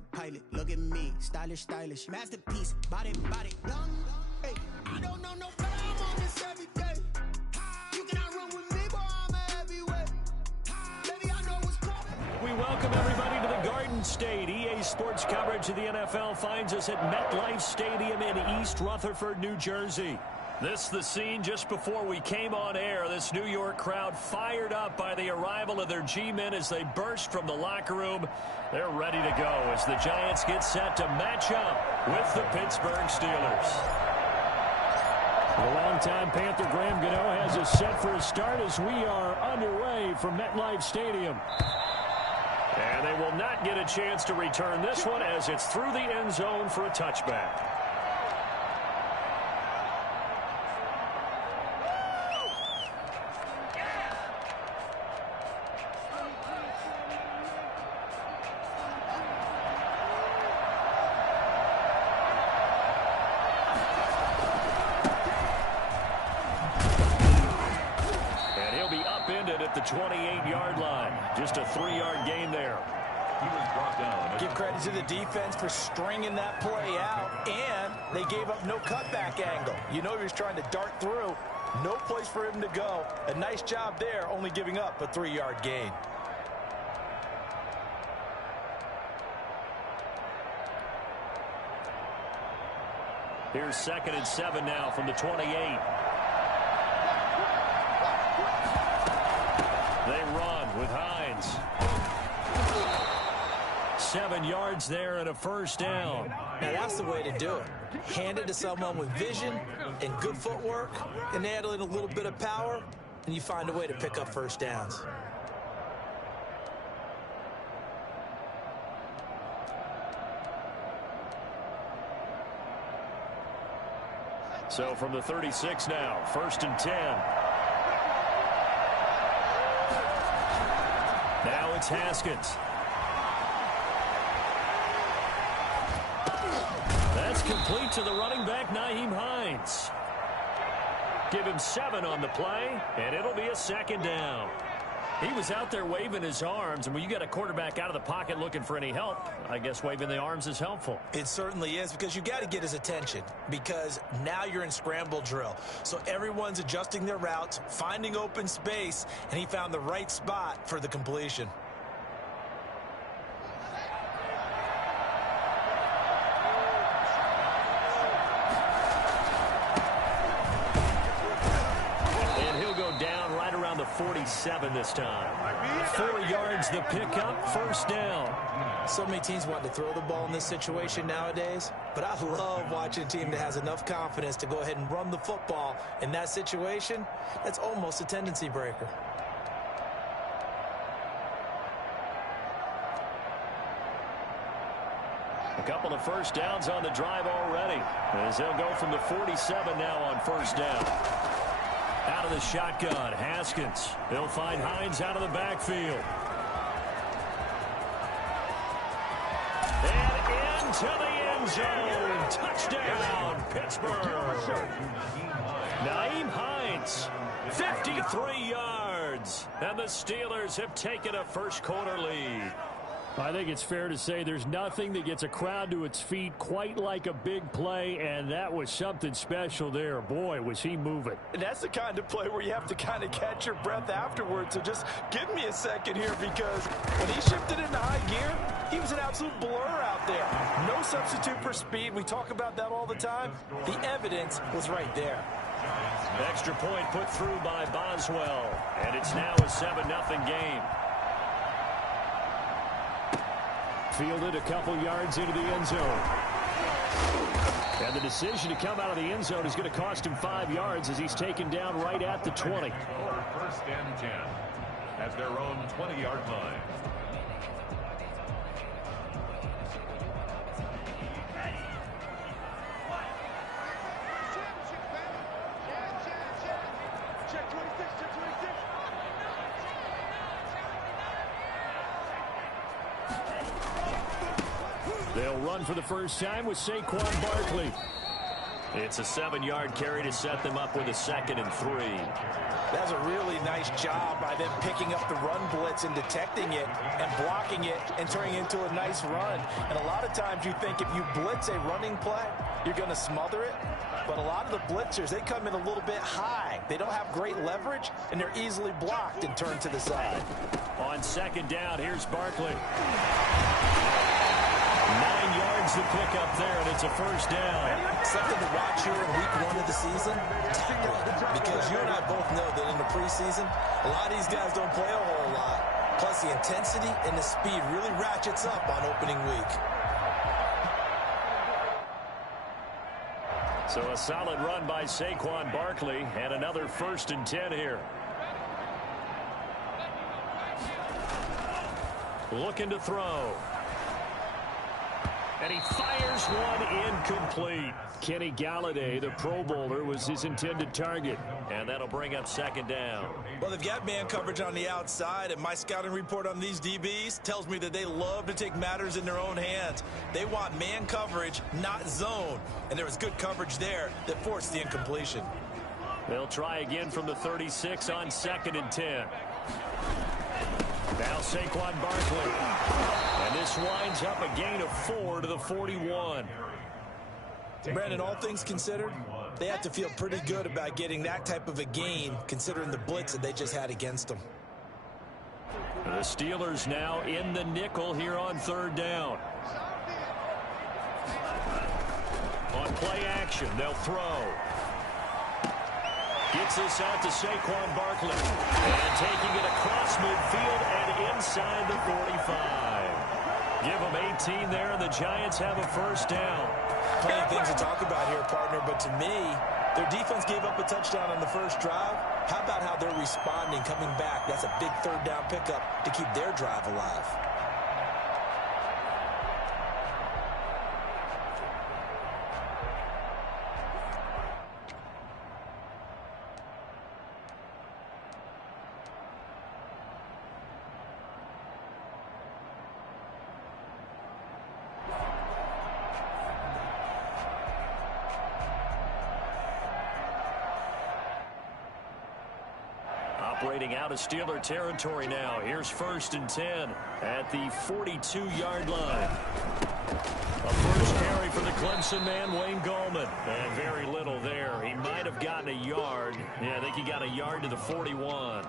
private pilot. Look at me, stylish, stylish, masterpiece, body, body, young. Hey, I don't know no better, I'm on this every day. You cannot run with me, boy, I'm a heavyweight. Baby, I know what's coming. We welcome everybody to the Garden State. EA Sports coverage of the NFL finds us at MetLife Stadium in East Rutherford, New Jersey. This the scene just before we came on air. This New York crowd fired up by the arrival of their G-men as they burst from the locker room. They're ready to go as the Giants get set to match up with the Pittsburgh Steelers. The longtime Panther Graham Gano has us set for a start as we are underway from MetLife Stadium. And they will not get a chance to return this one as it's through the end zone for a touchback. At the 28-yard line. Just a 3-yard gain there. He was brought down. Give credit to the defense for stringing that play out, and they gave up no cutback angle. You know he was trying to dart through. No place for him to go. A nice job there, only giving up a 3-yard gain. Here's 2nd and 7 now from the 28. They run with Hines. 7 yards there and a first down. Now that's the way to do it. Hand it to someone with vision and good footwork, and add in a little bit of power, and you find a way to pick up first downs. So from the 36 now, 1st and 10. Now it's Haskins. That's complete to the running back, Nyheim Hines. Give him 7 on the play, and it'll be a 2nd down. He was out there waving his arms, and when you got a quarterback out of the pocket looking for any help, I guess waving the arms is helpful. It certainly is, because you got to get his attention, because now you're in scramble drill. So everyone's adjusting their routes, finding open space, and he found the right spot for the completion. Down right around the 47 this time. 4 yards the pickup, 1st down. So many teams want to throw the ball in this situation nowadays, but I love watching a team that has enough confidence to go ahead and run the football. In that situation, that's almost a tendency breaker. A couple of first downs on the drive already, as they'll go from the 47 now on 1st down. Out of the shotgun, Haskins. They'll find Hines out of the backfield. And into the end zone. Touchdown, Pittsburgh. Nyheim Hines, 53 yards. And the Steelers have taken a first-quarter lead. I think it's fair to say there's nothing that gets a crowd to its feet quite like a big play, and that was something special there. Boy, was he moving. And that's the kind of play where you have to kind of catch your breath afterwards. So just give me a second here, because when he shifted into high gear, he was an absolute blur out there. No substitute for speed. We talk about that all the time. The evidence was right there. Extra point put through by Boswell, and it's now a 7-0 game. Fielded a couple yards into the end zone. And the decision to come out of the end zone is going to cost him 5 yards as he's taken down right at the 20. 1st and 10 at their own 20-yard line. They'll run for the first time with Saquon Barkley. It's a 7-yard carry to set them up with a 2nd and 3. That's a really nice job by them picking up the run blitz and detecting it and blocking it and turning it into a nice run. And a lot of times you think if you blitz a running play, you're going to smother it. But a lot of the blitzers, they come in a little bit high. They don't have great leverage, and they're easily blocked and turned to the side. On 2nd down, here's Barkley. 9 yards to pick up there, and it's a 1st down. Something to watch here in week 1 of the season, tackling. Because you and I both know that in the preseason, a lot of these guys don't play a whole lot. Plus, the intensity and the speed really ratchets up on opening week. So a solid run by Saquon Barkley, and another 1st and 10 here. Looking to throw. And he fires one incomplete. Kenny Galladay, the Pro Bowler, was his intended target. And that'll bring up 2nd down. Well, they've got man coverage on the outside, and my scouting report on these DBs tells me that they love to take matters in their own hands. They want man coverage, not zone. And there was good coverage there that forced the incompletion. They'll try again from the 36 on 2nd and 10. Now Saquon Barkley. And this winds up a gain of 4 to the 41. Brandon, all things considered, they have to feel pretty good about getting that type of a gain, considering the blitz that they just had against them. The Steelers now in the nickel here on 3rd down. On play action, they'll throw. Gets this out to Saquon Barkley. And taking it across midfield and inside the 45. Give them 18 there, and the Giants have a 1st down. Plenty of things to talk about here, partner, but to me, their defense gave up a touchdown on the first drive. How about how they're responding, coming back? That's a big 3rd down pickup to keep their drive alive. Operating out of Steeler territory now. Here's 1st and 10 at the 42-yard line. A 1st carry for the Clemson man, Wayne Gallman. And very little there. He might have gotten a yard. Yeah, I think he got a yard to the 41.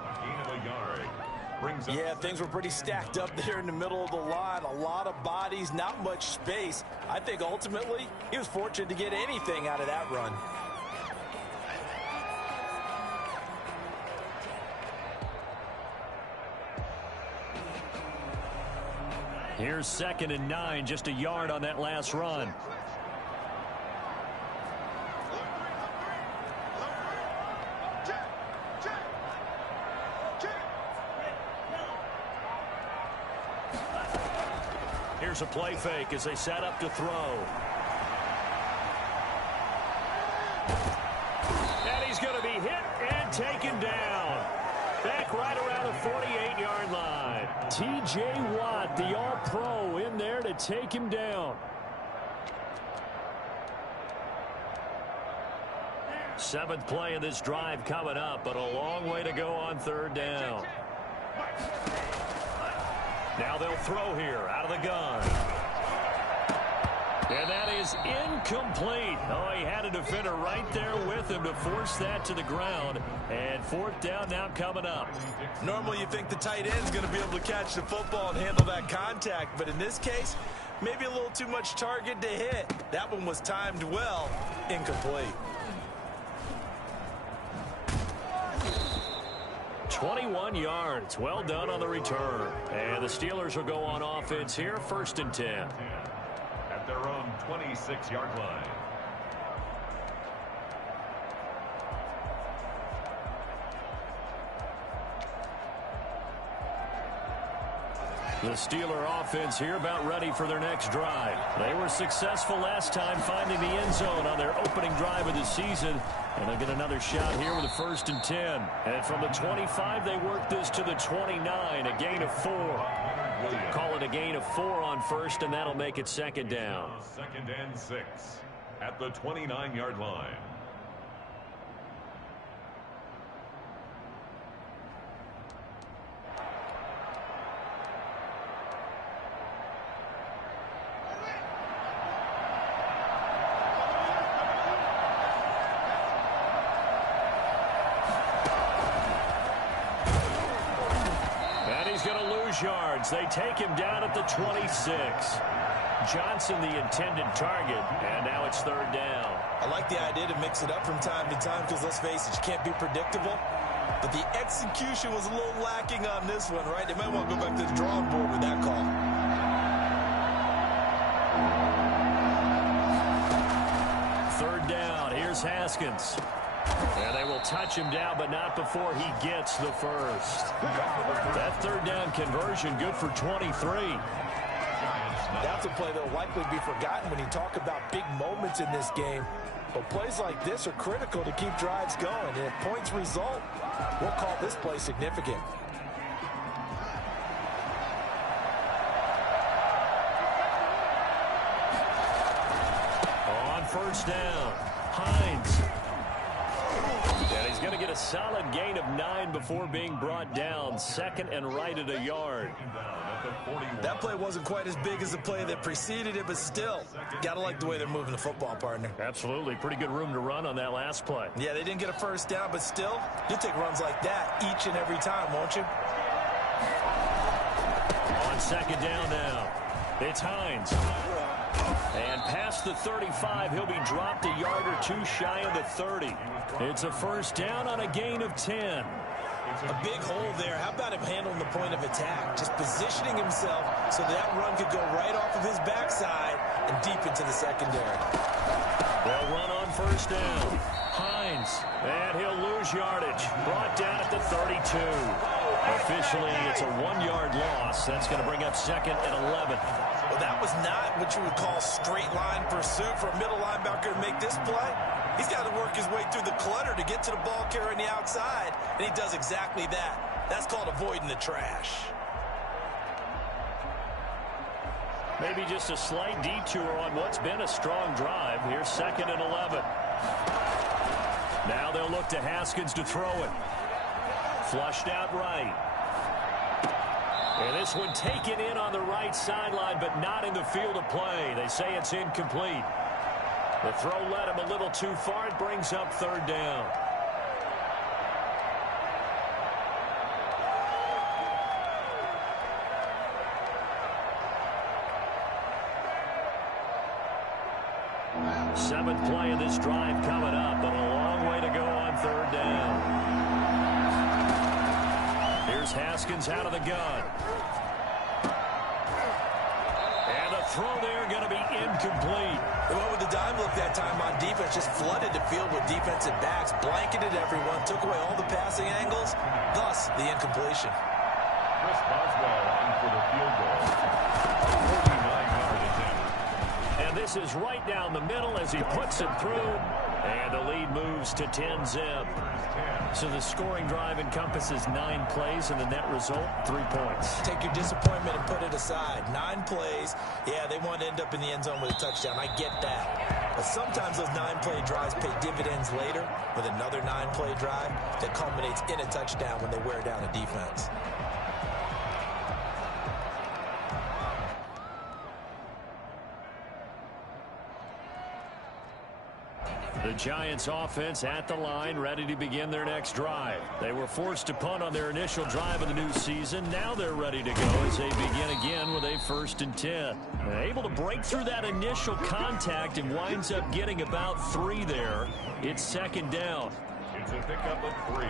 Yeah, things were pretty stacked up there in the middle of the line. A lot of bodies, not much space. I think ultimately he was fortunate to get anything out of that run. Here's 2nd and 9, just a yard on that last run. Here's a play fake as they set up to throw. And he's going to be hit and taken down. Back right around the 48-yard line. T.J. Watt, the All-Pro, in there to take him down. 7th play of this drive coming up, but a long way to go on 3rd down. Now they'll throw here out of the gun. And that is incomplete. Oh, he had a defender right there with him to force that to the ground. And 4th down now coming up. Normally you think the tight end's going to be able to catch the football and handle that contact, but in this case, maybe a little too much target to hit. That one was timed well. Incomplete. 21 yards. Well done on the return. And the Steelers will go on offense here, 1st and 10. At their own 26-yard line. The Steeler offense here about ready for their next drive. They were successful last time finding the end zone on their opening drive of the season. And they'll get another shot here with a 1st and 10. And from the 25, they work this to the 29, a gain of 4. Call it a gain of 4 on 1st, and that'll make it 2nd down. 2nd and 6. at the 29-yard line. Yards. They take him down at the 26. Johnson the intended target, and now it's third down. I like the idea to mix it up from time to time because, let's face it, you can't be predictable. But the execution was a little lacking on this one, right? They might want to go back to the drawing board with that call. Third down. Here's Haskins. And they will touch him down, but not before he gets the first. That third down conversion good for 23. That's a play that will likely be forgotten when you talk about big moments in this game. But plays like this are critical to keep drives going. And if points result, we'll call this play significant. On first down, Hines. And he's going to get a solid gain of 9 before being brought down. Second and right at a yard. That play wasn't quite as big as the play that preceded it, but still, got to like the way they're moving the football, partner. Absolutely. Pretty good room to run on that last play. Yeah, they didn't get a first down, but still, you'll take runs like that each and every time, won't you? On second down now, it's Hines. And past the 35, he'll be dropped a yard or two shy of the 30. It's a first down on a gain of 10. A big hole there. How about him handling the point of attack? Just positioning himself so that run could go right off of his backside and deep into the secondary. They'll run on first down. Hines, and he'll lose yardage. Brought down at the 32. Officially, it's a 1-yard loss. That's going to bring up second and 11. Well, that was not what you would call straight line pursuit for a middle linebacker to make this play. He's got to work his way through the clutter to get to the ball carrier on the outside, and he does exactly that. That's called avoiding the trash. Maybe just a slight detour on what's been a strong drive. Here's second and 11. Now they'll look to Haskins to throw it. Flushed out right. And this one taken in on the right sideline, but not in the field of play. They say it's incomplete. The throw led him a little too far. It brings up third down. Seventh play of this drive coming up, but a long way to go on third down. Here's Haskins out of the gun. And the throw there going to be incomplete. They went with the dime look that time on defense, just flooded the field with defensive backs, blanketed everyone, took away all the passing angles, thus the incompletion. Chris Boswell on for the field goal. 49-yard attempt. And this is right down the middle as he puts it through. And the lead moves to 10-zip. So the scoring drive encompasses 9 plays, and the net result, 3 points. Take your disappointment and put it aside. 9 plays. Yeah, they want to end up in the end zone with a touchdown. I get that. But sometimes those 9-play drives pay dividends later with another 9-play drive that culminates in a touchdown when they wear down a defense. The Giants offense at the line, ready to begin their next drive. They were forced to punt on their initial drive of the new season. Now they're ready to go as they begin again with a 1st and 10. Able to break through that initial contact and winds up getting about 3 there. It's second down. It's a pickup of 3.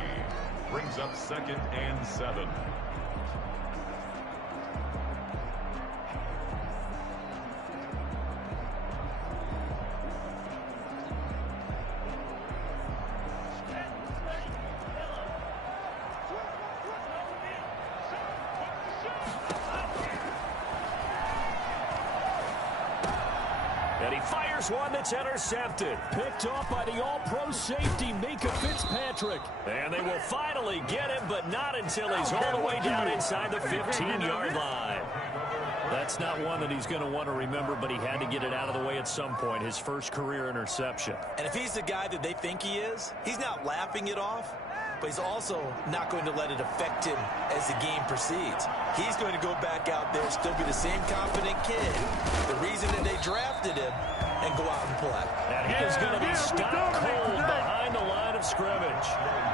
Brings up 2nd and 7. One that's intercepted. Picked off by the all-pro safety, Mika Fitzpatrick. And they will finally get him, but not until he's all the way down inside the 15-yard line. That's not one that he's going to want to remember, but he had to get it out of the way at some point, his first career interception. And if he's the guy that they think he is, he's not laughing it off, but he's also not going to let it affect him as the game proceeds. He's going to go back out there, still be the same confident kid, the reason that they drafted him, and go out and play. And he is going to be stopped cold behind the line of scrimmage.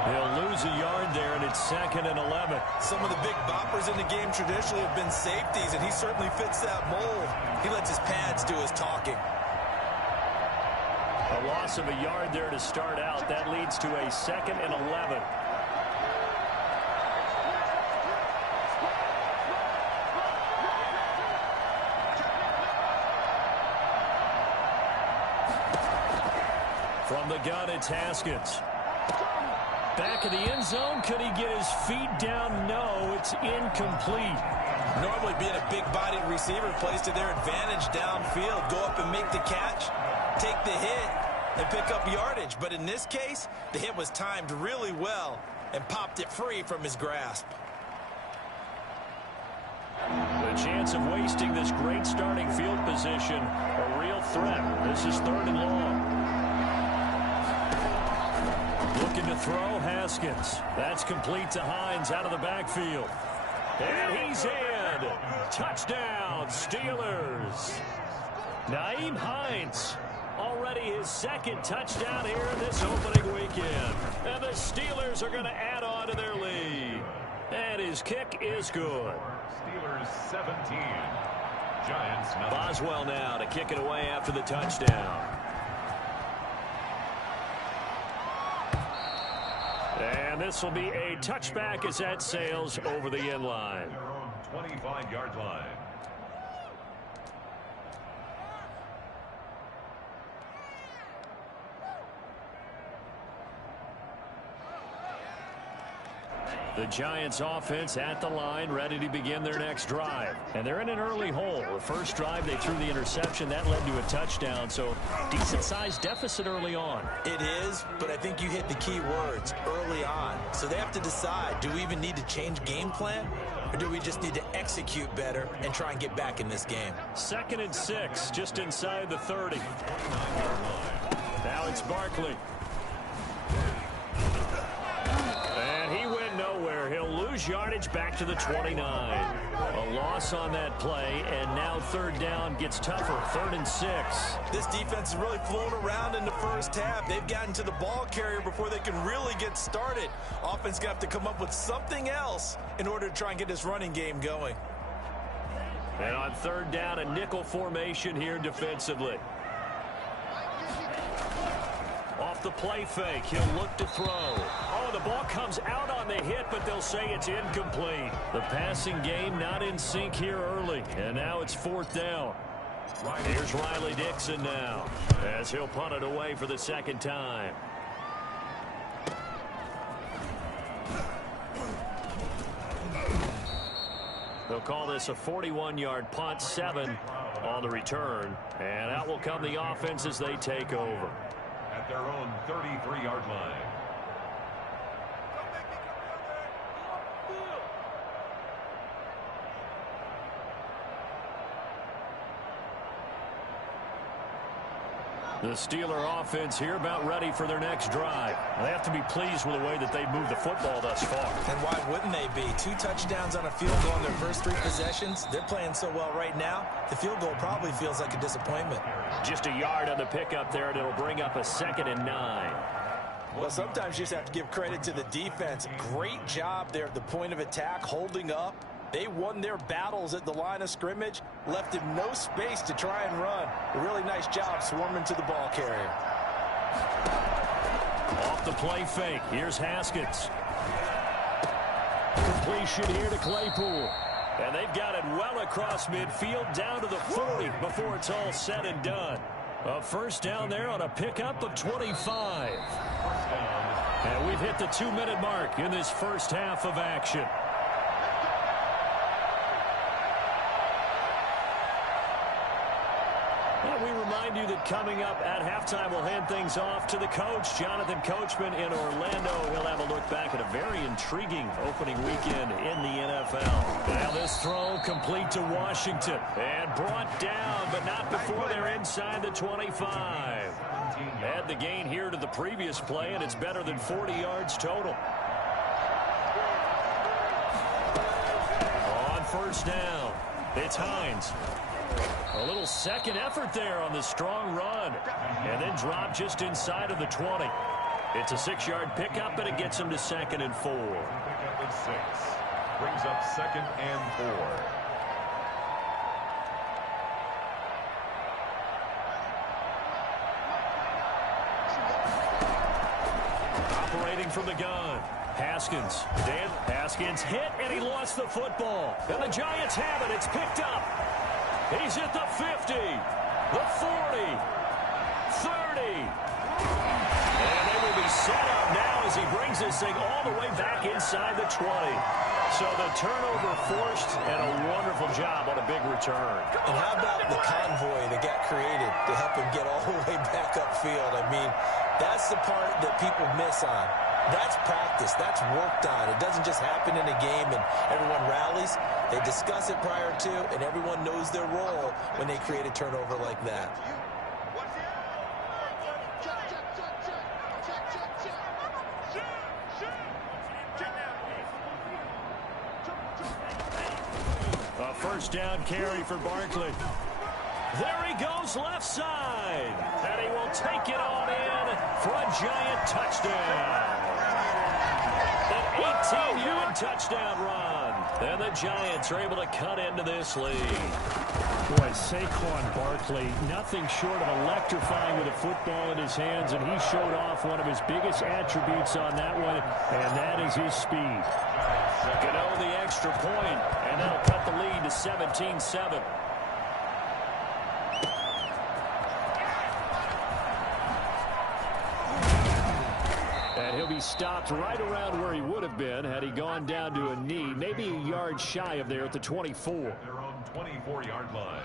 He'll lose a yard there, and it's 2nd and 11. Some of the big boppers in the game traditionally have been safeties, and he certainly fits that mold. He lets his pads do his talking. A loss of a yard there to start out. That leads to a 2nd and 11. From the gun, it's Haskins. Back of the end zone. Could he get his feet down? No, it's incomplete. Normally being a big-bodied receiver plays to their advantage downfield. Go up and make the catch, take the hit, and pick up yardage. But in this case, the hit was timed really well and popped it free from his grasp. The chance of wasting this great starting field position, a real threat. This is 3rd and long. Looking to throw, Haskins. That's complete to Hines out of the backfield. And he's in. Touchdown, Steelers. Nyheim Hines, already his 2nd touchdown here in this opening weekend. And the Steelers are going to add on to their lead. And his kick is good. Steelers 17. Giants 9. Boswell now to kick it away after the touchdown. And this will be a touchback as that sails over the end line. Their own 25-yard line. The Giants offense at the line, ready to begin their next drive. And they're in an early hole. The first drive, they threw the interception. That led to a touchdown, so decent-sized deficit early on. It is, but I think you hit the key words, early on. So they have to decide, do we even need to change game plan? Or do we just need to execute better and try and get back in this game? 2nd and 6, just inside the 30. Now it's Barkley. And he went nowhere. He'll lose yardage back to the 29. A loss on that play, and now 3rd down gets tougher. 3rd and 6. This defense is really flown around in the first half. They've gotten to the ball carrier before they can really get started. Offense going to have to come up with something else in order to try and get this running game going. And on 3rd down, a nickel formation here defensively. Off the play fake, he'll look to throw. Oh, the ball comes out on the hit, but they'll say it's incomplete. The passing game not in sync here early, and now it's 4th down. Here's Riley Dixon now, as he'll punt it away for the 2nd time. They'll call this a 41-yard punt, 7 on the return, and out will come the offense as they take over. At their own 33-yard line. The Steeler offense here about ready for their next drive. They have to be pleased with the way that they've moved the football thus far. And why wouldn't they be? 2 touchdowns on a field goal in their first 3 possessions. They're playing so well right now, the field goal probably feels like a disappointment. Just a yard on the pickup there, and it'll bring up a 2nd and 9. Well, sometimes you just have to give credit to the defense. Great job there at the point of attack, holding up. They won their battles at the line of scrimmage, left him no space to try and run. A really nice job swarming to the ball carrier. Off the play fake, here's Haskins. Completion here to Claypool. And they've got it well across midfield, down to the 40 before it's all said and done. A 1st down there on a pickup of 25. And we've hit the 2-minute mark in this first half of action. And we remind you that coming up at halftime, we'll hand things off to the coach, Jonathan Coachman in Orlando. He'll have a look back at a very intriguing opening weekend in the NFL. Now this throw complete to Washington. And brought down, but not before they're inside the 25. Add the gain here to the previous play, and it's better than 40 yards total. On first down, it's Hines. A little second effort there on the strong run. And then drop just inside of the 20. It's a 6-yard pickup, and it gets him to 2nd and 4. Pickup of 6. Brings up 2nd and 4. Operating from the gun. Haskins. Haskins hit, and he lost the football. And the Giants have it. It's picked up. He's at the 50, the 40, 30. And they will be set up now as he brings this thing all the way back inside the 20. So the turnover forced, and a wonderful job on a big return. And how about the convoy that got created to help him get all the way back upfield? I mean, that's the part that people miss on. That's practice. That's worked on. It doesn't just happen in a game and everyone rallies. They discuss it prior to, and everyone knows their role when they create a turnover like that. A first down carry for Barkley. There he goes left side. And he will take it on in for a Giant touchdown. An 18-yard touchdown run. And the Giants are able to cut into this lead. Boy, Saquon Barkley, nothing short of electrifying with a football in his hands, and he showed off one of his biggest attributes on that one, and that is his speed. Gano the extra point, and that'll cut the lead to 17-7. And he'll be stopped right around where he would have been had he gone down to a knee, maybe a yard shy of there at the 24. Their own 24-yard line.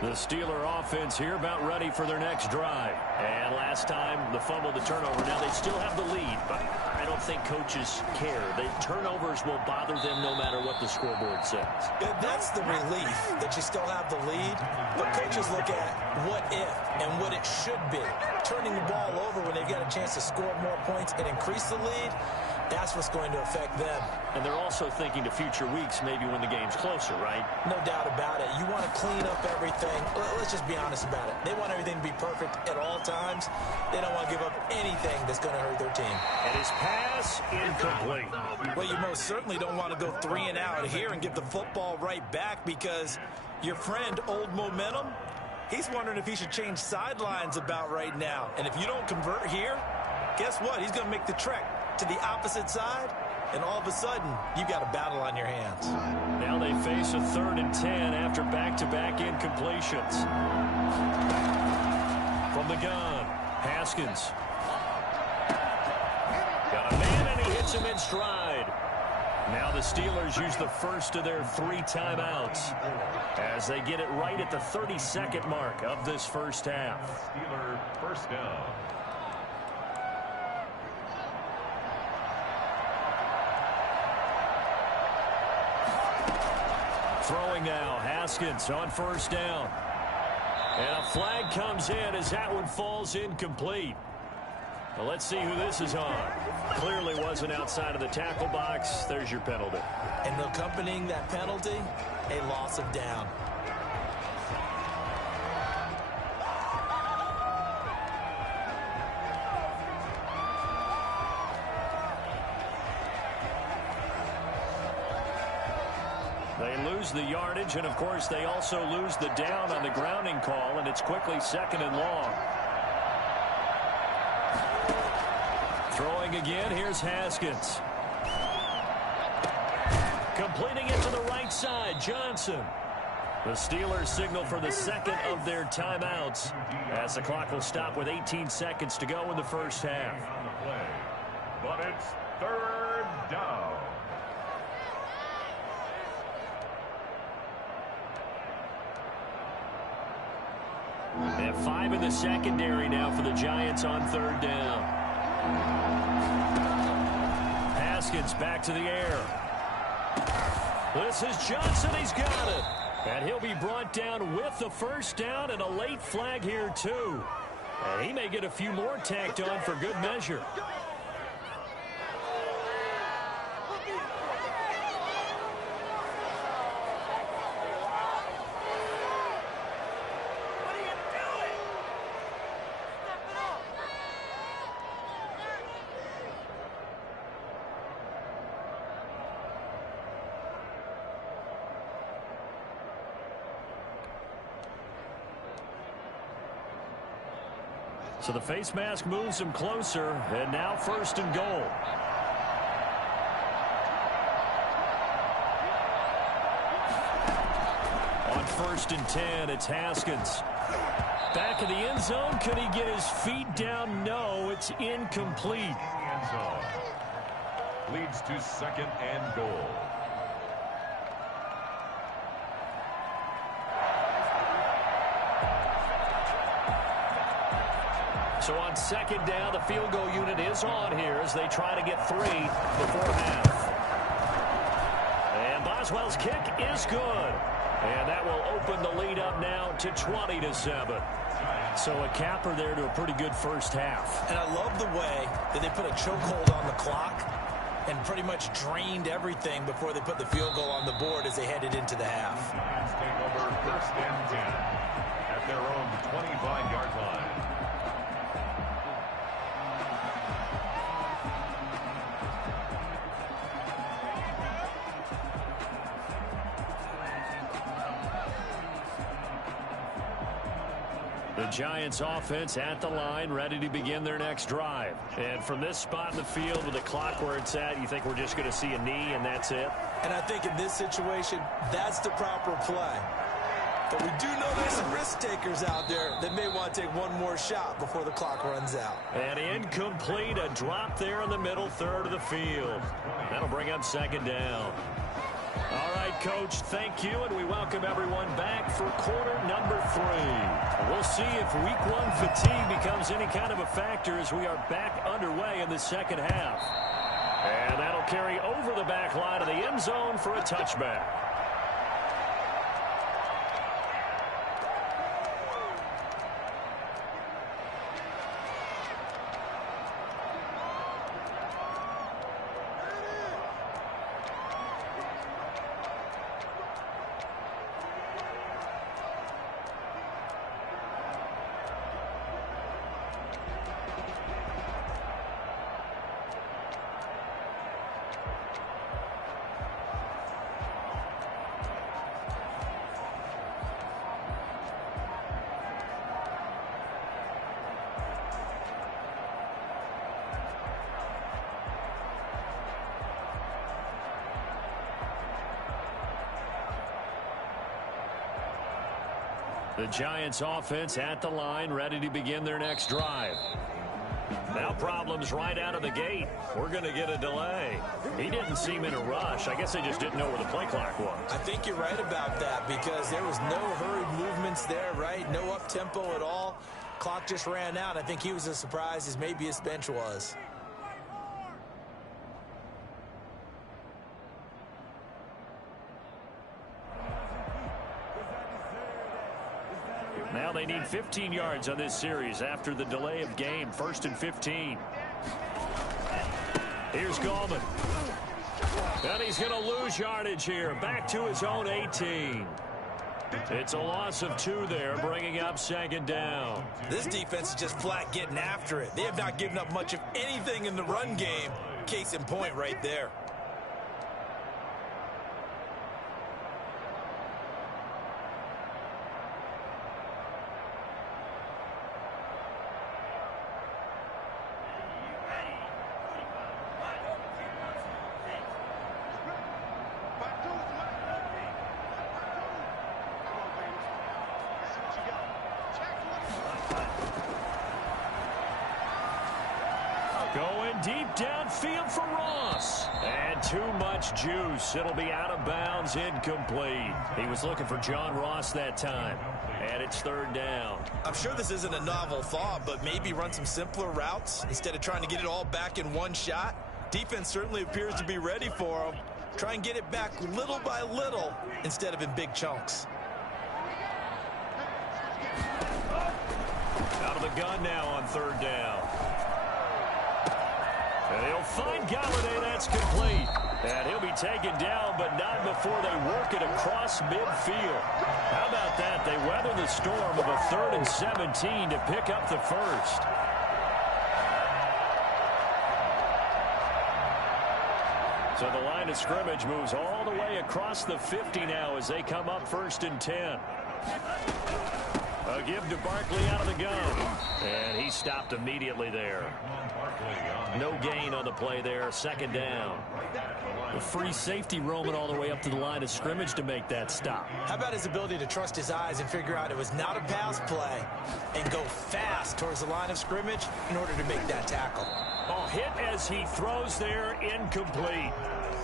The Steeler offense here about ready for their next drive. And last time, the fumble, the turnover. Now they still have the lead, but I don't think coaches care. The turnovers will bother them no matter what the scoreboard says. That's the relief that you still have the lead. But coaches look at what if and what it should be. Turning the ball over when they've got a chance to score more points and increase the lead, that's what's going to affect them. And they're also thinking to future weeks, maybe when the game's closer, right? No doubt about it. You want to clean up everything. Let's just be honest about it. They want everything to be perfect at all times. They don't want to give up anything that's going to hurt their team. And his pass incomplete. Well, you most certainly don't want to go 3 and out here and give the football right back, because your friend, Old Momentum, he's wondering if he should change sidelines about right now. And if you don't convert here, guess what? He's going to make the trek to the opposite side, and all of a sudden, you got a battle on your hands. Now they face a 3rd and 10 after back-to-back incompletions. From the gun, Haskins. Got a man, and he hits him in stride. Now the Steelers use the first of their 3 timeouts as they get it right at the 32nd mark of this first half. Steeler first down. Throwing now, Haskins on first down. And a flag comes in as that one falls incomplete. Well, let's see who this is on. Clearly wasn't outside of the tackle box. There's your penalty. And accompanying that penalty, a loss of down. They lose the yardage, and of course they also lose the down on the grounding call, and it's quickly 2nd and long. Throwing again, here's Haskins. Completing it to the right side, Johnson. The Steelers signal for the 2nd of their timeouts as the clock will stop with 18 seconds to go in the first half. On the play, but it's 3rd down. And 5 in the secondary now for the Giants on 3rd down. Haskins back to the air. This is Johnson. He's got it. And he'll be brought down with the 1st down and a late flag here, too. And he may get a few more tacked on for good measure. So the face mask moves him closer, and now 1st and goal. On 1st and 10, it's Haskins. Back in the end zone. Could he get his feet down? No, it's incomplete. End zone. Leads to 2nd and goal. So on 2nd down, the field goal unit is on here as they try to get 3 before half. And Boswell's kick is good. And that will open the lead up now to 20-7. So a capper there to a pretty good 1st half. And I love the way that they put a chokehold on the clock and pretty much drained everything before they put the field goal on the board as they headed into the half. Giants take over 1st and 10 at their own 25-yard line. The Giants offense at the line, ready to begin their next drive. And from this spot in the field with the clock where it's at, you think we're just going to see a knee and that's it? And I think in this situation, that's the proper play. But we do know there's some risk takers out there that may want to take one more shot before the clock runs out. And incomplete, a drop there in the middle third of the field. That'll bring up 2nd down. All right, Coach, thank you, and we welcome everyone back for quarter number 3. We'll see if week 1 fatigue becomes any kind of a factor as we are back underway in the 2nd half. And that'll carry over the back line of the end zone for a touchback. The Giants offense at the line, ready to begin their next drive. Now problems right out of the gate. We're going to get a delay. He didn't seem in a rush. I guess they just didn't know where the play clock was. I think you're right about that because there was no hurried movements there, right? No up-tempo at all. Clock just ran out. I think he was as surprised as maybe his bench was. Now they need 15 yards on this series after the delay of game. 1st and 15. Here's Gallman. And he's going to lose yardage here. Back to his own 18. It's a loss of 2 there, bringing up 2nd down. This defense is just flat getting after it. They have not given up much of anything in the run game. Case in point right there. Going Going deep downfield for Ross. And too much juice. It'll be out of bounds, incomplete. He was looking for John Ross that time. And it's third down. I'm sure this isn't a novel thought, but maybe run some simpler routes instead of trying to get it all back in one shot. Defense certainly appears to be ready for him. Try and get it back little by little instead of in big chunks. Out of the gun now on third down. And he'll find Galladay. That's complete. And he'll be taken down, but not before they work it across midfield. How about that? They weather the storm of a 3rd and 17 to pick up the first. So the line of scrimmage moves all the way across the 50 now as they come up 1st and 10. A give to Barkley out of the gun. And he stopped immediately there. No gain on the play there. 2nd down. A free safety roaming all the way up to the line of scrimmage to make that stop. How about his ability to trust his eyes and figure out it was not a pass play and go fast towards the line of scrimmage in order to make that tackle? Oh, hit as he throws there, incomplete.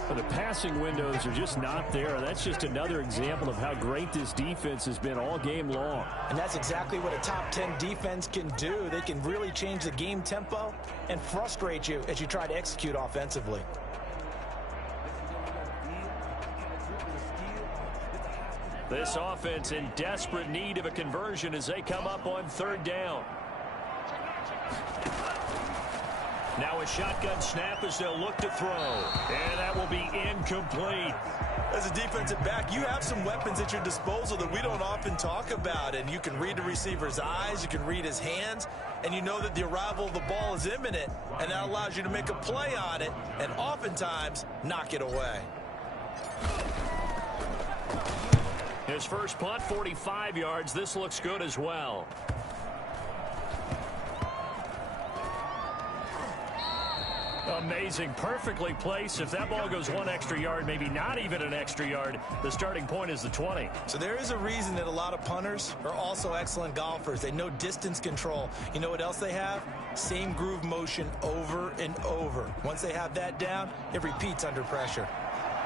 Well, the passing windows are just not there. That's just another example of how great this defense has been all game long. And that's exactly what a top 10 defense can do. They can really change the game tempo and frustrate you as you try to execute offensively. This offense in desperate need of a conversion as they come up on 3rd down. Now a shotgun snap as they'll look to throw. And that will be incomplete. As a defensive back, you have some weapons at your disposal that we don't often talk about. And you can read the receiver's eyes, you can read his hands, and you know that the arrival of the ball is imminent. And that allows you to make a play on it and oftentimes knock it away. His first punt, 45 yards. This looks good as well. Amazing. Perfectly placed. If that ball goes 1 extra yard, maybe not even an extra yard, the starting point is the 20. So there is a reason that a lot of punters are also excellent golfers. They know distance control. You know what else they have? Same groove motion over and over. Once they have that down, it repeats under pressure.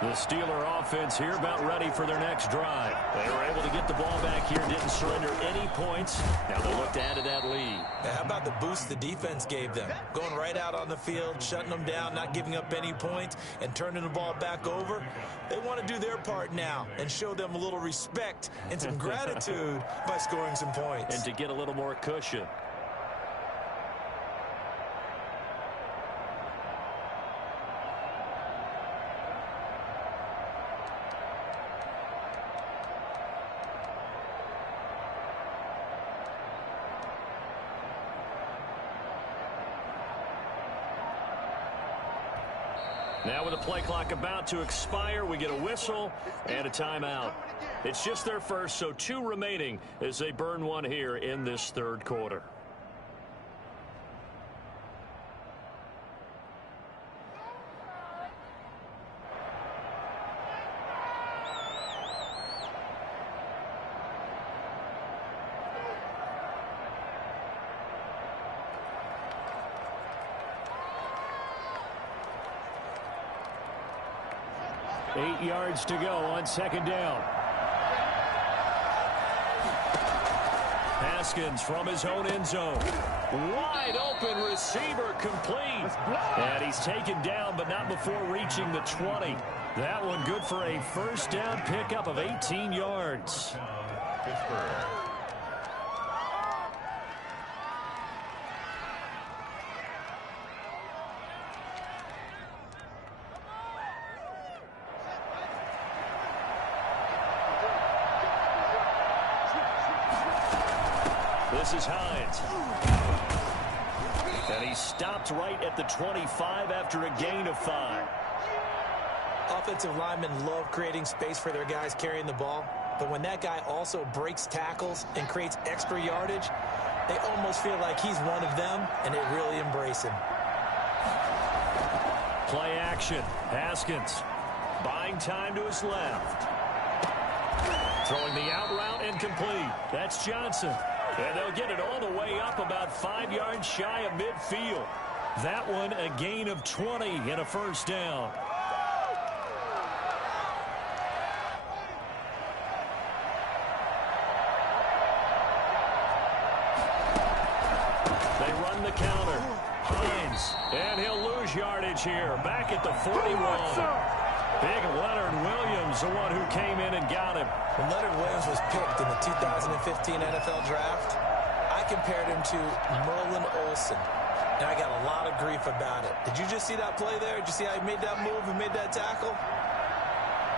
The Steeler offense here about ready for their next drive. They were able to get the ball back here, didn't surrender any points. Now they'll look to add to that lead. Now, how about the boost the defense gave them? Going right out on the field, shutting them down, not giving up any points, and turning the ball back over. They want to do their part now and show them a little respect and some gratitude by scoring some points. And to get a little more cushion. Now with the play clock about to expire, we get a whistle and a timeout. It's just their first, so 2 remaining as they burn one here in this 3rd quarter. Eight yards to go on 2nd down. Haskins from his own end zone. Wide open receiver complete. And he's taken down, but not before reaching the 20. That one good for a 1st down pickup of 18 yards. This is Hines. And he stopped right at the 25 after a gain of 5. Offensive linemen love creating space for their guys carrying the ball, but when that guy also breaks tackles and creates extra yardage, they almost feel like he's one of them, and they really embrace him. Play action. Haskins buying time to his left. Throwing the out route incomplete. That's Johnson. And they'll get it all the way up about 5 yards shy of midfield. That one a gain of 20 and a first down. They run the counter. Hines, and he'll lose yardage here. Back at the 41. Big Leonard Williams, the one who came in and got him. When Leonard Williams was picked in the 2015 NFL Draft, I compared him to Merlin Olsen, and I got a lot of grief about it. Did you just see that play there? Did you see how he made that move and made that tackle?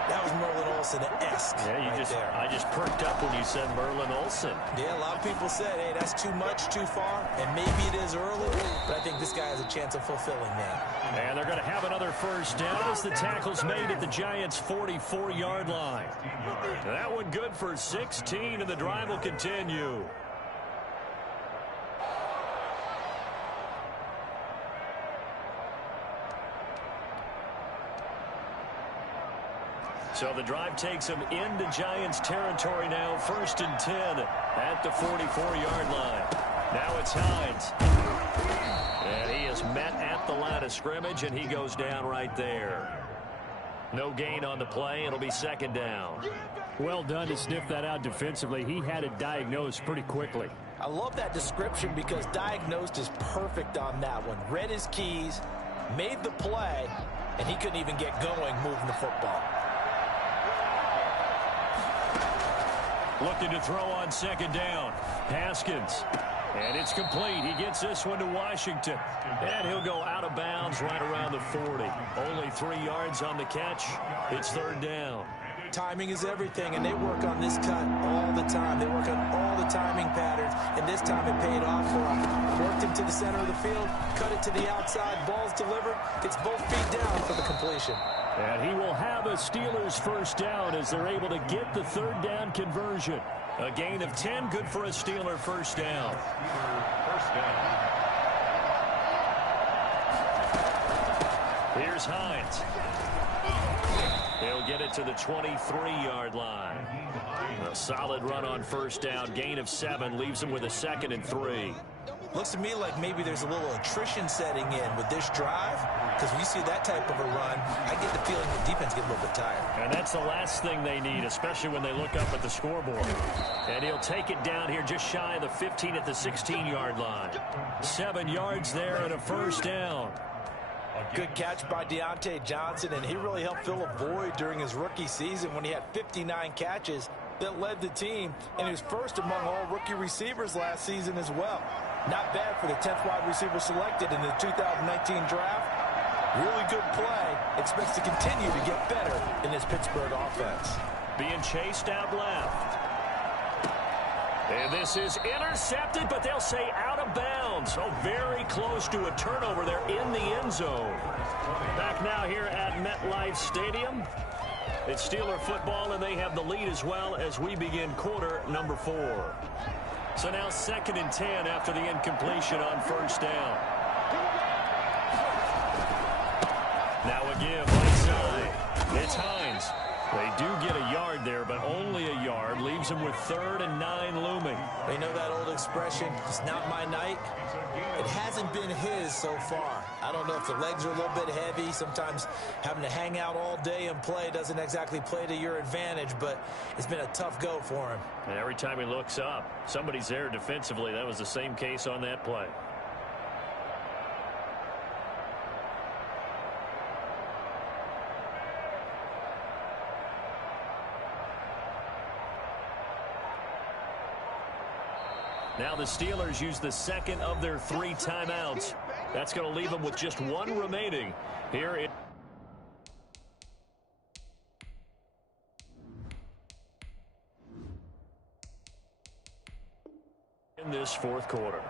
That was Merlin Olsen-esque. Yeah, I just perked up when you said Merlin Olsen. Yeah, a lot of people said, hey, that's too much, too far, and maybe it is early, but I think this guy has a chance of fulfilling that. And they're going to have another first down as the tackle's made at the Giants' 44-yard line. That one good for 16, and the drive will continue. So the drive takes him into Giants territory now, 1st and 10 at the 44-yard line. Now it's Hines. And he is met at the line of scrimmage, and he goes down right there. No gain on the play. It'll be 2nd down. Well done to sniff that out defensively. He had it diagnosed pretty quickly. I love that description because diagnosed is perfect on that one. Read his keys, made the play, and he couldn't even get going moving the football. Looking to throw on 2nd down. Haskins. And it's complete. He gets this one to Washington. And he'll go out of bounds right around the 40. Only 3 yards on the catch. It's 3rd down. Timing is everything, and they work on this cut all the time. They work on all the timing patterns, and this time it paid off for him. Worked him to the center of the field, cut it to the outside, ball's delivered. It's both feet down for the completion. And he will have a Steelers first down as they're able to get the 3rd down conversion. A gain of 10, good for a Steeler first down. First down. Here's Hines. He'll get it to the 23-yard line. A solid run on first down. Gain of 7 leaves him with a 2nd and 3. Looks to me like maybe there's a little attrition setting in with this drive, because when you see that type of a run, I get the feeling the defense gets a little bit tired. And that's the last thing they need, especially when they look up at the scoreboard. And he'll take it down here just shy of the 15 at the 16-yard line. 7 yards there and a first down. Good catch by Deontay Johnson, and he really helped fill a void during his rookie season when he had 59 catches that led the team, and he was first among all rookie receivers last season as well. Not bad for the 10th wide receiver selected in the 2019 draft. Really good play. Expects to continue to get better in this Pittsburgh offense. Being chased out left. And this is intercepted, but they'll say out of bounds. Oh, very close to a turnover there in the end zone. Back now here at MetLife Stadium. It's Steeler football, and they have the lead as well as we begin quarter number 4. So now 2nd and 10 after the incompletion on first down. Now a give right side. It's Hines. They do get a yard there, but only a yard. Leaves them with 3rd and 9 looming. They know that old expression, it's not my night. It hasn't been his so far. I don't know if the legs are a little bit heavy. Sometimes having to hang out all day and play doesn't exactly play to your advantage, but it's been a tough go for him. And every time he looks up, somebody's there defensively. That was the same case on that play. Now the Steelers use the 2nd of their 3 timeouts. That's going to leave them with just 1 remaining here in this 4th quarter.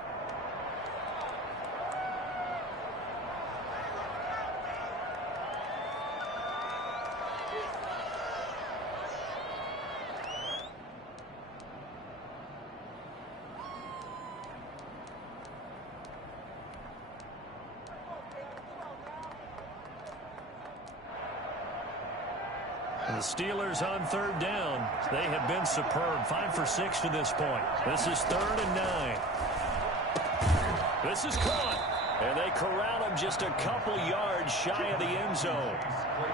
The Steelers on 3rd down. They have been superb. 5 for 6 to this point. This is 3rd and 9. This is caught. And they corral him just a couple yards shy of the end zone.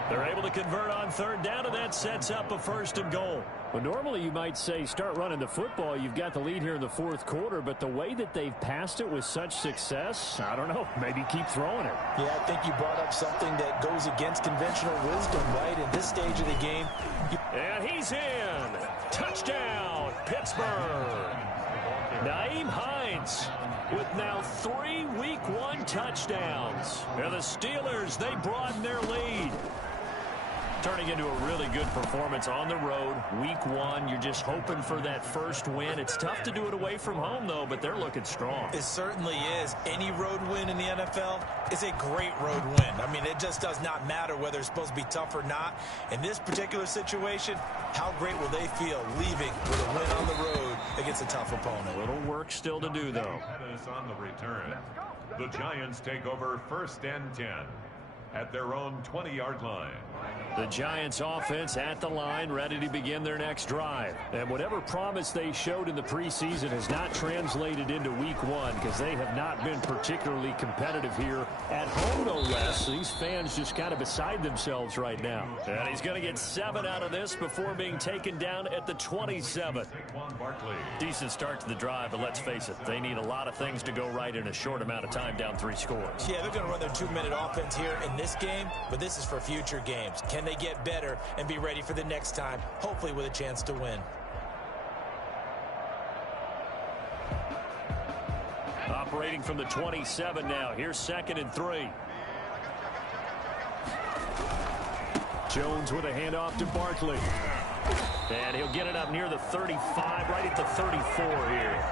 They're able to convert on third down, and that sets up a 1st and goal. Well, normally you might say start running the football. You've got the lead here in the 4th quarter, but the way that they've passed it with such success, I don't know, maybe keep throwing it. Yeah, I think you brought up something that goes against conventional wisdom, right? In this stage of the game. And he's in. Touchdown, Pittsburgh. Nyheim Hines with now 3 Week 1 touchdowns. And the Steelers, they broaden their lead. Turning into a really good performance on the road. Week 1, you're just hoping for that first win. It's tough to do it away from home, though, but they're looking strong. It certainly is. Any road win in the NFL is a great road win. I mean, it just does not matter whether it's supposed to be tough or not. In this particular situation, how great will they feel leaving with a win on the road against a tough opponent? A little work still to do, though. On the return, the Giants take over 1st and 10 at their own 20-yard line. The Giants offense at the line, ready to begin their next drive. And whatever promise they showed in the preseason has not translated into Week 1 because they have not been particularly competitive here at home, no less. These fans just kind of beside themselves right now. And he's going to get 7 out of this before being taken down at the 27. Decent start to the drive, but let's face it, they need a lot of things to go right in a short amount of time, down 3 scores. Yeah, they're going to run their 2-minute offense here in this game, but this is for future games. Can they get better and be ready for the next time, hopefully with a chance to win? Operating from the 27 now. Here's 2nd and 3. Jones with a handoff to Barkley. And he'll get it up near the 35, right at the 34 here.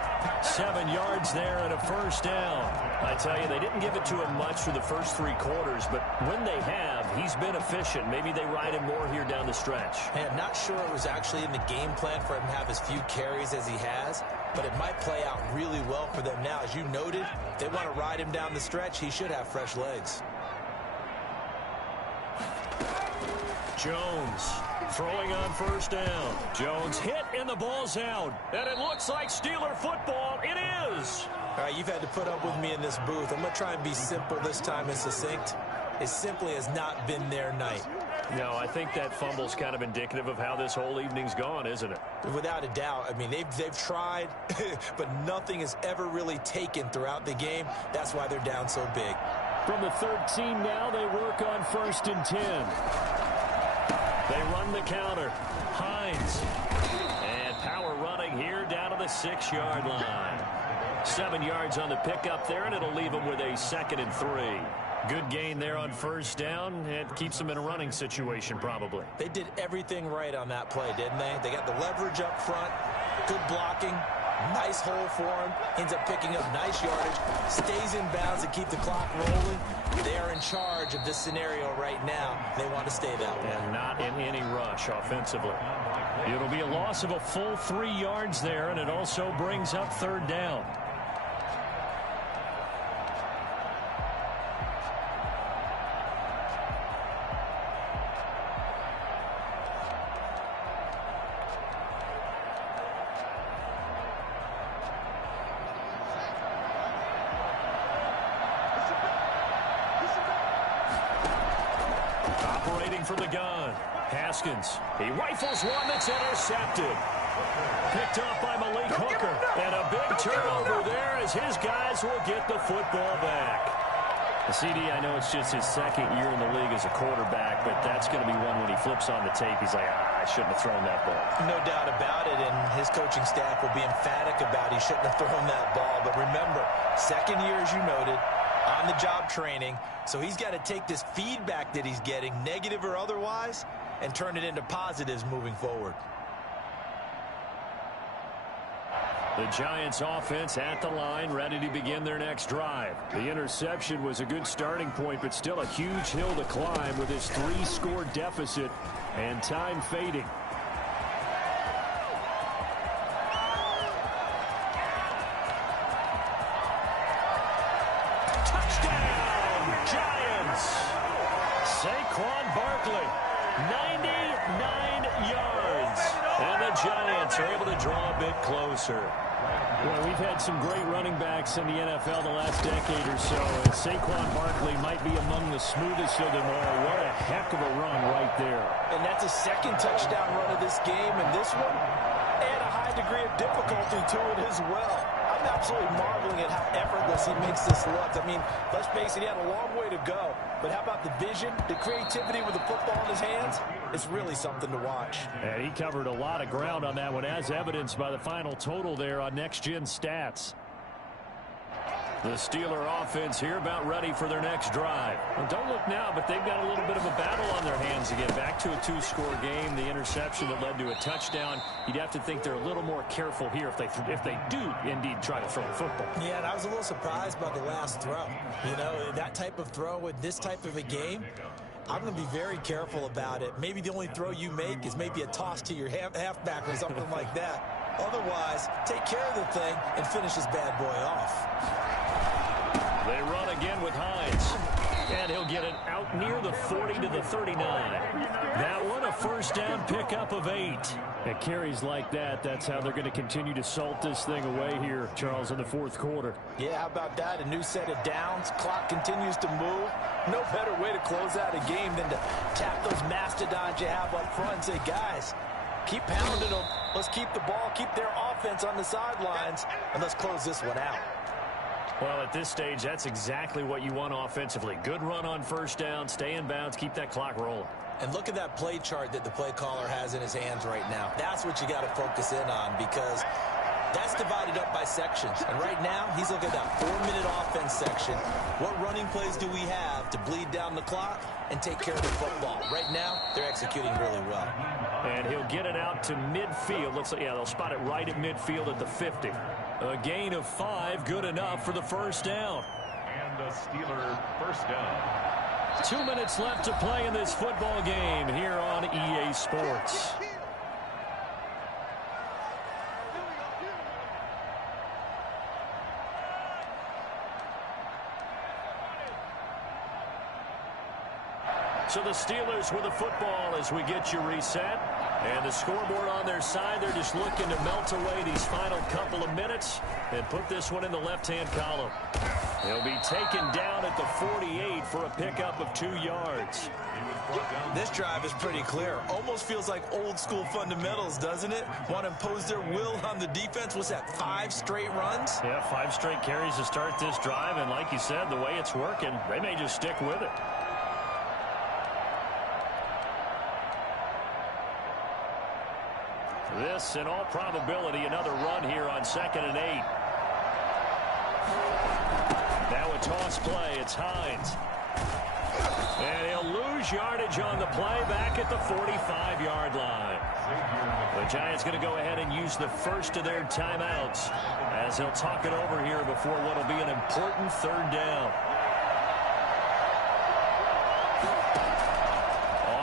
7 yards there and a 1st down. I tell you, they didn't give it to him much for the first 3 quarters, but when they have, he's been efficient. Maybe they ride him more here down the stretch. Hey, I'm not sure it was actually in the game plan for him to have as few carries as he has, but it might play out really well for them now. As you noted, if they want to ride him down the stretch, he should have fresh legs. Jones throwing on 1st down. Jones hit and the ball's out. And it looks like Steeler football. It is. All right, you've had to put up with me in this booth. I'm going to try and be simple this time and succinct. It simply has not been their night. No, I think that fumble's kind of indicative of how this whole evening's gone, isn't it? Without a doubt. I mean, they've tried, but nothing is ever really taken throughout the game. That's why they're down so big. From the 13 now, they work on 1st and 10. They run the counter. Hines. And power running here down to the 6-yard line. 7 yards on the pickup there, and it'll leave them with a 2nd and 3. Good gain there on 1st down. It keeps them in a running situation, probably. They did everything right on that play, didn't they? They got the leverage up front, good blocking, nice hole for him, ends up picking up nice yardage, stays in bounds to keep the clock rolling. They are in charge of this scenario right now. They want to stay that way. And not in any rush offensively. It'll be a loss of a full 3 yards there, and it also brings up 3rd down. From the gun, Haskins. He rifles one that's intercepted. Picked up by Malik Hooker. And a big turnover there as his guys will get the football back. CD, I know it's just his 2nd year in the league as a quarterback, but that's going to be one when he flips on the tape. He's like, I shouldn't have thrown that ball. No doubt about it, and his coaching staff will be emphatic about he shouldn't have thrown that ball. But remember, 2nd year, as you noted, on-the-job training, so he's got to take this feedback that he's getting, negative or otherwise, and turn it into positives moving forward. The Giants offense at the line, ready to begin their next drive. The interception was a good starting point, but still a huge hill to climb with his 3-score deficit and time fading. Saquon Barkley, 99 yards. And the Giants are able to draw a bit closer. Well, we've had some great running backs in the NFL the last decade or so, and Saquon Barkley might be among the smoothest of them all. What a heck of a run right there. And that's a second touchdown run of this game, and this one, and a high degree of difficulty to it as well. I'm absolutely marveling at how effortless he makes this look. I mean, let's face it, he had a long way to go. But how about the vision, the creativity with the football in his hands? It's really something to watch. And he covered a lot of ground on that one, as evidenced by the final total there on Next Gen Stats. The Steeler offense here about ready for their next drive. Well, don't look now, but they've got a little bit of a battle on their hands again. Back to a two-score game. The interception that led to a touchdown. You'd have to think they're a little more careful here if they do indeed try to throw the football. Yeah, and I was a little surprised by the last throw. You know, that type of throw with this type of a game, I'm going to be very careful about it. Maybe the only throw you make is maybe a toss to your halfback or something like that. Otherwise, take care of the thing and finish this bad boy off. They run again with Hines. And he'll get it out near the 40 to the 39. That one, a first down pickup of 8. At carries like that, that's how they're going to continue to salt this thing away here, Charles, in the fourth quarter. Yeah, how about that? A new set of downs. Clock continues to move. No better way to close out a game than to tap those mastodons you have up front and say, guys, keep pounding them. Let's keep the ball, keep their offense on the sidelines, and let's close this one out. Well, at this stage, that's exactly what you want offensively. Good run on first down, stay in bounds, keep that clock rolling. And look at that play chart that the play caller has in his hands right now. That's what you got to focus in on, because that's divided up by sections. And right now, he's looking at that 4-minute offense section. What running plays do we have to bleed down the clock and take care of the football? Right now, they're executing really well. And he'll get it out to midfield. Looks like, yeah, they'll spot it right at midfield at the 50. A gain of 5, good enough for the first down. And a Steeler first down. 2 minutes left to play in this football game here on EA Sports. So the Steelers with the football as we get you reset. And the scoreboard on their side, they're just looking to melt away these final couple of minutes and put this one in the left-hand column. He'll be taken down at the 48 for a pickup of 2 yards. This drive is pretty clear. Almost feels like old school fundamentals, doesn't it? Want to impose their will on the defense. What's that, 5 straight runs? Yeah, 5 straight carries to start this drive. And like you said, the way it's working, they may just stick with it. This, in all probability, another run here on 2nd and 8. Now a toss play. It's Hines. And he'll lose yardage on the play back at the 45-yard line. The Giants going to go ahead and use the first of their timeouts as he'll talk it over here before what will be an important 3rd down.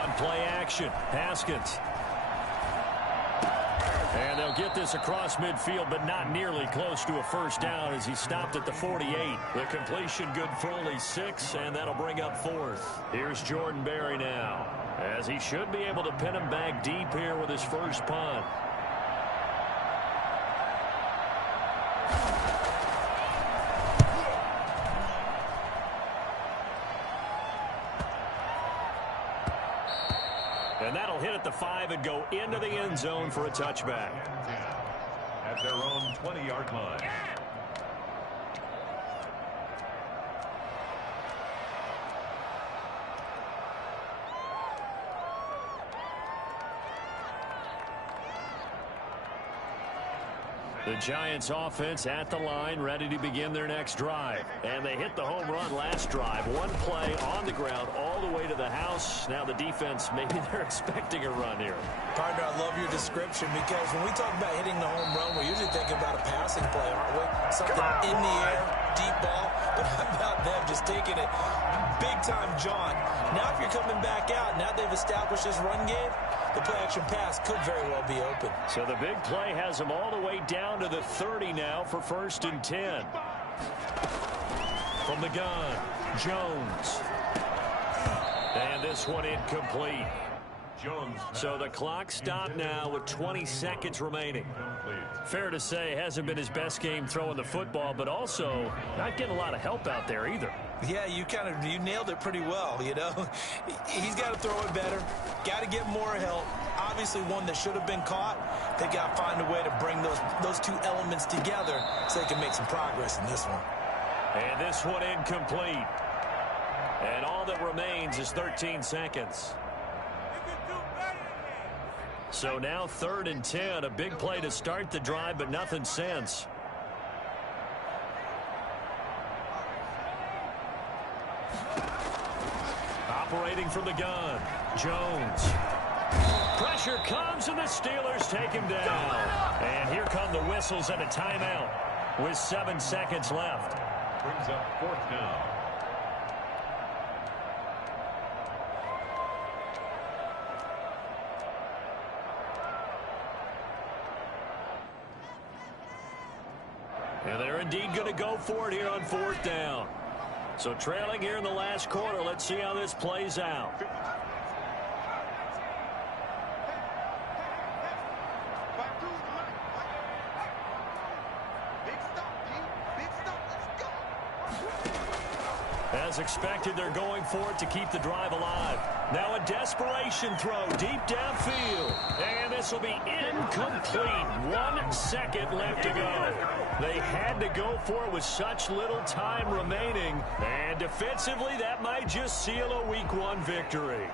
On play action, Haskins. And they'll get this across midfield, but not nearly close to a first down as he stopped at the 48. The completion good for only 6, and that'll bring up 4th. Here's Jordan Berry now, as he should be able to pin him back deep here with his first punt. And that'll hit at the 5 and go into the end zone for a touchback. At their own 20-yard line. The Giants offense at the line, ready to begin their next drive. And they hit the home run last drive. 1 play on the ground all the way to the house. Now the defense, maybe they're expecting a run here. Partner, I love your description, because when we talk about hitting the home run, we're usually thinking about a passing play, aren't we? Something in the air, deep ball. But how about them just taking it big-time jaunt? Now if you're coming back out, now they've established this run game, the play-action pass could very well be open. So the big play has them all the way down to the 30 now for 1st and 10. From the gun, Jones. And this one incomplete. So the clock stopped now with 20 seconds remaining. Fair to say, hasn't been his best game throwing the football, but also not getting a lot of help out there either. Yeah, you nailed it pretty well, you know. He's got to throw it better, got to get more help. Obviously one that should have been caught. They got to find a way to bring those two elements together so they can make some progress in this one. And this one incomplete. And all that remains is 13 seconds. So now 3rd and 10, a big play to start the drive, but nothing since. Operating from the gun, Jones. Pressure comes, and the Steelers take him down. And here come the whistles and a timeout with 7 seconds left. Brings up 4th down. And they're indeed going to go for it here on 4th down. So trailing here in the last quarter, let's see how this plays out. As expected, they're going for it to keep the drive alive. Now a desperation throw deep downfield. And this will be incomplete. 1 second left to go. They had to go for it with such little time remaining. And defensively, that might just seal a Week 1 victory.